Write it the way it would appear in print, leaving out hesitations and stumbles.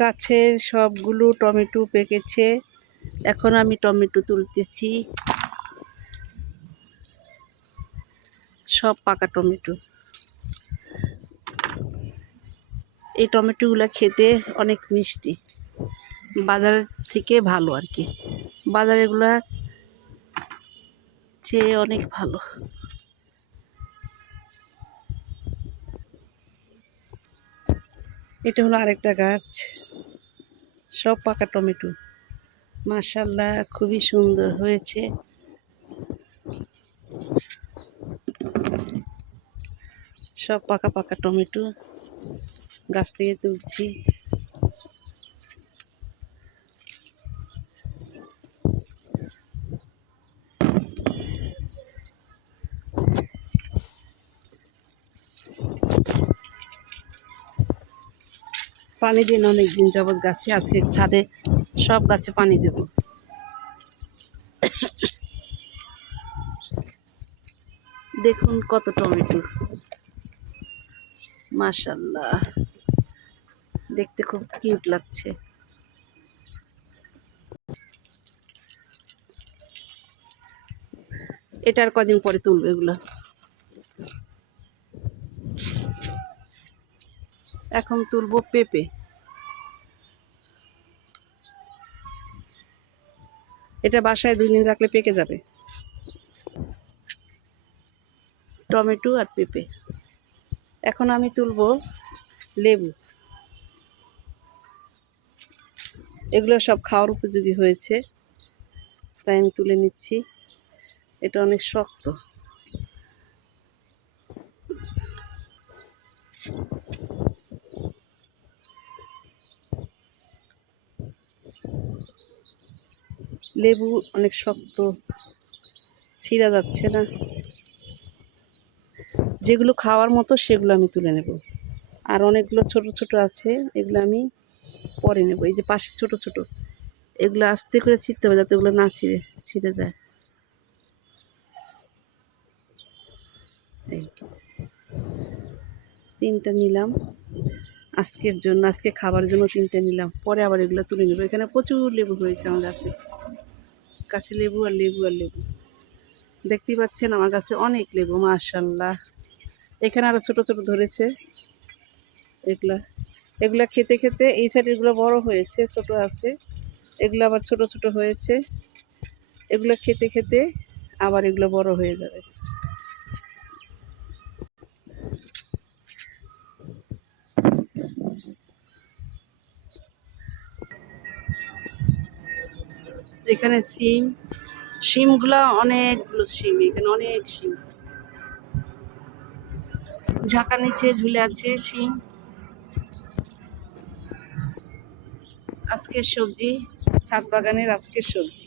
গাছের সবগুলো টমেটো পেকেছে। এখন আমি টমেটো তুলতেছি, সব পাকা টমেটো। এই টমেটোগুলো খেতে অনেক মিষ্টি, বাজারের থেকে ভালো আর কি, বাজারেরগুলা চেয়ে অনেক ভালো। এটা হলো আরেকটা গাছ, সব পাকা টমেটো। মাশাআল্লাহ, খুবই সুন্দর হয়েছে। সব পাকা পাকা টমেটো গাছ থেকে তুলছি। পানি দিন অনেকদিন যাবৎ গাছে, আজকে ছাদে সব গাছে পানি দেব। দেখুন কত টমেটো, মাশাআল্লাহ, দেখতে খুব কিউট লাগছে। এটার কদিন পরে তুলবে এগুলো। এখন তুলবো পেঁপে। এটা বাসায় 2 দিন রাখলে পেকে যাবে। টমেটো আর পেঁপে। এখন আমি তুলবো লেবু। এগুলো সব খাওয়ার উপযোগী হয়েছে, তাই আমি তুলে নিচ্ছি। এটা অনেক শক্ত। লেবু অনেক শক্ত, ছিঁড়া যাচ্ছে না। যেগুলো খাওয়ার মতো সেগুলো আমি তুলে নেব, আর অনেকগুলো ছোট ছোট আছে, এগুলো আমি পরে নেব। এই যে পাশে ছোট ছোট, এগুলো আস্তে করে ছিঁড়তে হবে যাতে ওগুলো না ছিঁড়ে যায়। এই 3টা নিলাম আজকের জন্য, আজকে খাবারের জন্য 3টা নিলাম, পরে আবার এগুলো তুলে নেব। এখানে প্রচুর লেবু হয়েছে আমার গাছে লেবু আর লেবু আর লেবু। দেখতেই পাচ্ছেন আমার কাছে অনেক লেবু, মাশাআল্লাহ। এখানে আরো ছোট ছোট ধরেছে। এগুলা খেতে খেতে এই সাইডেরগুলো বড় হয়েছে, ছোট আছে, এগুলো আবার ছোট ছোট হয়েছে। এগুলো খেতে খেতে আবার এগুলো বড় হয়ে যাবে। এখানে শিমগুলা অনেকগুলো শিম, এখানে অনেক শিম ঝাঁকার নিচে ঝুলে আছে শিম। আজকের সবজি, ছাদ বাগানের আজকের সবজি।